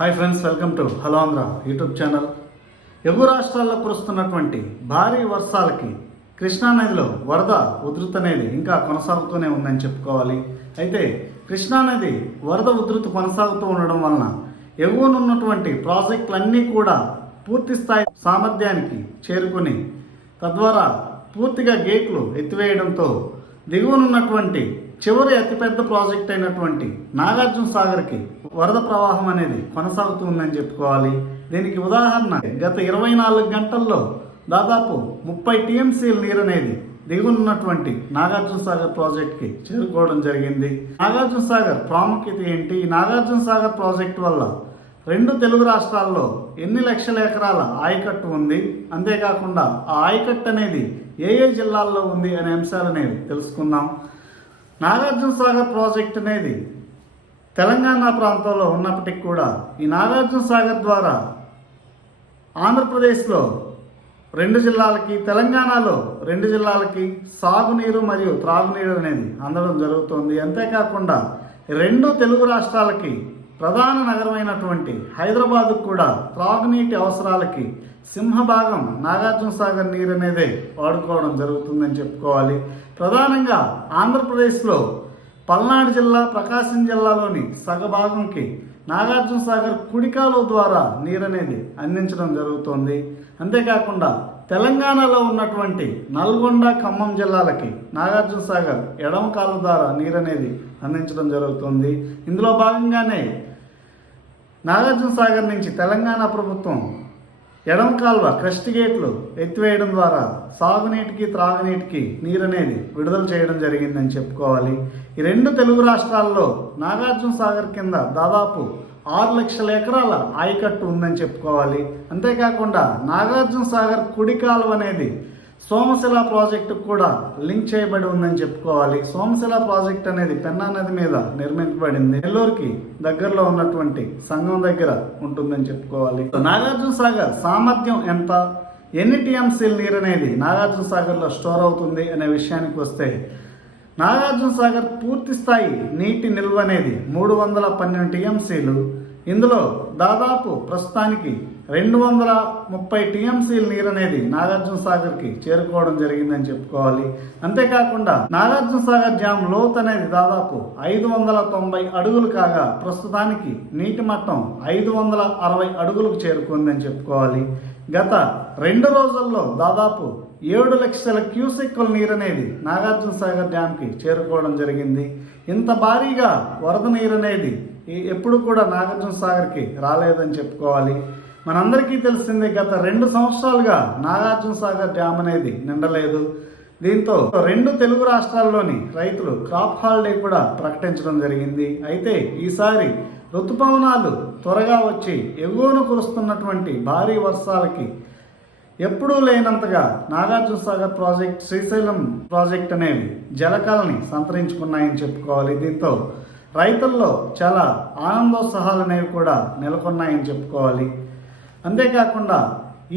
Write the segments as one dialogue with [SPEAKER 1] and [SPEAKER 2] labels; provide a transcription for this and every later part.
[SPEAKER 1] Hi friends welcome to hello Andhra YouTube channel ఎగువ రాష్ట్రాల్లో కురుస్తున్నటువంటి భారీ వర్షాలకి కృష్ణానదిలో వరద ఉధృతి అనేది ఇంకా కొనసాగుతూనే ఉందని చెప్పుకోవాలి. అయితే కృష్ణానది వరద ఉధృతి కొనసాగుతూ ఉండడం వలన ఎగువనున్నటువంటి ప్రాజెక్టులన్నీ కూడా పూర్తి స్థాయి సామర్థ్యానికి చేరుకుని తద్వారా పూర్తిగా గేట్లు ఎత్తివేయడంతో దిగువనున్నటువంటి చివరి అతిపెద్ద ప్రాజెక్ట్ అయినటువంటి నాగార్జున సాగర్కి వరద ప్రవాహం అనేది కొనసాగుతుందని చెప్పుకోవాలి. దీనికి ఉదాహరణ గత ఇరవై నాలుగు గంటల్లో దాదాపు ముప్పై టీఎంసీల నీరు అనేది దిగువనున్నటువంటి నాగార్జున సాగర్ ప్రాజెక్ట్కి చేరుకోవడం జరిగింది. నాగార్జున సాగర్ ప్రాముఖ్యత ఏంటి? ఈ నాగార్జున సాగర్ ప్రాజెక్ట్ వల్ల రెండు తెలుగు రాష్ట్రాల్లో ఎన్ని లక్షల ఎకరాల ఆయకట్టు ఉంది? అంతేకాకుండా ఆ ఆయకట్టు అనేది ఏ ఏ జిల్లాల్లో ఉంది అనే అంశాలు అనేవి తెలుసుకుందాం. నాగార్జున సాగర్ ప్రాజెక్ట్ అనేది తెలంగాణ ప్రాంతంలో ఉన్నప్పటికీ కూడా ఈ నాగార్జున సాగర్ ద్వారా ఆంధ్రప్రదేశ్లో రెండు జిల్లాలకి తెలంగాణలో రెండు జిల్లాలకి సాగునీరు మరియు త్రాగునీరు అనేది అందడం జరుగుతుంది. అంతేకాకుండా రెండు తెలుగు రాష్ట్రాలకి ప్రధాన నగరమైనటువంటి హైదరాబాద్ కూడా త్రాగునీటి అవసరాలకి సింహభాగం నాగార్జున సాగర్ నీరు అనేదే వాడుకోవడం జరుగుతుందని చెప్పుకోవాలి. ప్రధానంగా ఆంధ్రప్రదేశ్లో పల్నాడు జిల్లా ప్రకాశం జిల్లాలోని సగభాగంకి నాగార్జున సాగర్ కుడికాలువ ద్వారా నీరు అనేది అందించడం జరుగుతోంది. అంతేకాకుండా తెలంగాణలో ఉన్నటువంటి నల్గొండ ఖమ్మం జిల్లాలకి నాగార్జున సాగర్ ఎడమ కాలువ ద్వారా నీరు అనేది అందించడం జరుగుతుంది. ఇందులో భాగంగానే నాగార్జున సాగర్ నుంచి తెలంగాణ ప్రభుత్వం ఎడం కాల్వ క్రస్ట్ గేట్లు ఎత్తివేయడం ద్వారా సాగునీటికి త్రాగునీటికి నీరు అనేది విడుదల చేయడం జరిగిందని చెప్పుకోవాలి. ఈ రెండు తెలుగు రాష్ట్రాల్లో నాగార్జున సాగర్ కింద దాదాపు ఆరు లక్షల ఎకరాల ఆయకట్టు ఉందని చెప్పుకోవాలి. అంతేకాకుండా నాగార్జున సాగర్ కుడి కాలువ అనేది సోమశిల ప్రాజెక్టు కూడా లింక్ చేయబడి ఉందని చెప్పుకోవాలి. సోమశిల ప్రాజెక్ట్ అనేది పెన్నా నది మీద నిర్మించబడింది నెల్లూరుకి దగ్గరలో ఉన్నటువంటి సంఘం దగ్గర ఉంటుందని చెప్పుకోవాలి. నాగార్జున సాగర్ సామర్థ్యం ఎంత? ఎన్ని టీఎంసీల నీరు అనేది నాగార్జున సాగర్లో స్టోర్ అవుతుంది అనే విషయానికి వస్తే నాగార్జున సాగర్ పూర్తి స్థాయి నీటి నిల్వ అనేది మూడు వందల పన్నెండు టీఎంసీలు ఇందులో దాదాపు ప్రస్తుతానికి రెండు వందల ముప్పై టీఎంసీల నీరు అనేది నాగార్జున సాగర్కి చేరుకోవడం జరిగిందని చెప్పుకోవాలి. అంతేకాకుండా నాగార్జున సాగర్ డ్యామ్ లోత్ అనేది దాదాపు ఐదు వందల తొంభై అడుగులు కాగా ప్రస్తుతానికి నీటి మట్టం ఐదు వందల అరవై అడుగులకు చేరుకుందని చెప్పుకోవాలి. గత రెండు రోజుల్లో దాదాపు ఏడు లక్షల క్యూసెక్కుల నీరు అనేది నాగార్జున సాగర్ డ్యామ్కి చేరుకోవడం జరిగింది. ఇంత భారీగా వరద నీరు అనేది ఎప్పుడు కూడా నాగార్జున సాగర్కి రాలేదని చెప్పుకోవాలి. మనందరికీ తెలిసిందే గత రెండు సంవత్సరాలుగా నాగార్జున సాగర్ డ్యామ్ అనేది నిండలేదు. దీంతో రెండు తెలుగు రాష్ట్రాల్లోని రైతులు క్రాప్ హాలిడే కూడా ప్రకటించడం జరిగింది. అయితే ఈసారి ఋతుపవనాలు త్వరగా వచ్చి ఎగువన కురుస్తున్నటువంటి భారీ వర్షాలకి ఎప్పుడూ లేనంతగా నాగార్జున సాగర్ ప్రాజెక్ట్ శ్రీశైలం ప్రాజెక్ట్ అనేవి జలకాలని సంతరించుకున్నాయని చెప్పుకోవాలి. దీంతో రైతుల్లో చాలా ఆనందోత్సాహాలు అనేవి కూడా నెలకొన్నాయని చెప్పుకోవాలి. అంతేకాకుండా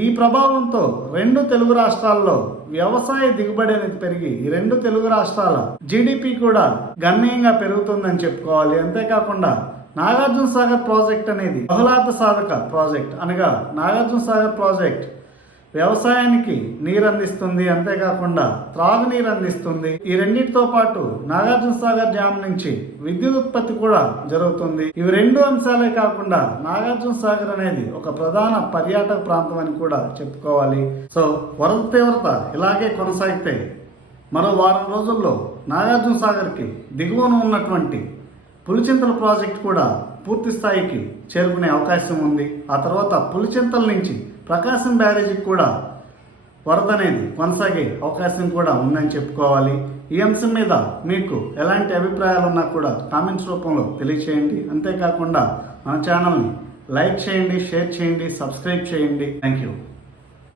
[SPEAKER 1] ఈ ప్రభావంతో రెండు తెలుగు రాష్ట్రాల్లో వ్యవసాయ దిగుబడి అనేది పెరిగి ఈ రెండు తెలుగు రాష్ట్రాల జీడిపి కూడా గణనీయంగా పెరుగుతుందని చెప్పుకోవాలి. అంతేకాకుండా నాగార్జున సాగర్ ప్రాజెక్ట్ అనేది బహుళార్థ సాధక ప్రాజెక్ట్ అనగా నాగార్జున సాగర్ ప్రాజెక్ట్ వ్యవసాయానికి నీరు అందిస్తుంది అంతేకాకుండా త్రాగునీరు అందిస్తుంది ఈ రెండింటితో పాటు నాగార్జున సాగర్ డ్యామ్ నుంచి విద్యుత్ ఉత్పత్తి కూడా జరుగుతుంది. ఇవి రెండు అంశాలే కాకుండా నాగార్జున సాగర్ అనేది ఒక ప్రధాన పర్యాటక ప్రాంతం అని కూడా చెప్పుకోవాలి. సో వరద తీవ్రత ఇలాగే కొనసాగితే మరో వారం రోజుల్లో నాగార్జున సాగర్కి దిగువన ఉన్నటువంటి పులిచింతల ప్రాజెక్ట్ కూడా పూర్తి స్థాయికి చేరుకునే అవకాశం ఉంది. ఆ తర్వాత పులిచింతల నుంచి ప్రకాశం బ్యారేజీకి కూడా వరద అనేది కొనసాగే అవకాశం కూడా ఉందని చెప్పుకోవాలి. ఈ అంశం మీద మీకు ఎలాంటి అభిప్రాయాలు ఉన్నా కూడా కామెంట్స్ రూపంలో తెలియచేయండి. అంతేకాకుండా మన ఛానల్ని లైక్ చేయండి షేర్ చేయండి సబ్స్క్రైబ్ చేయండి. Thank you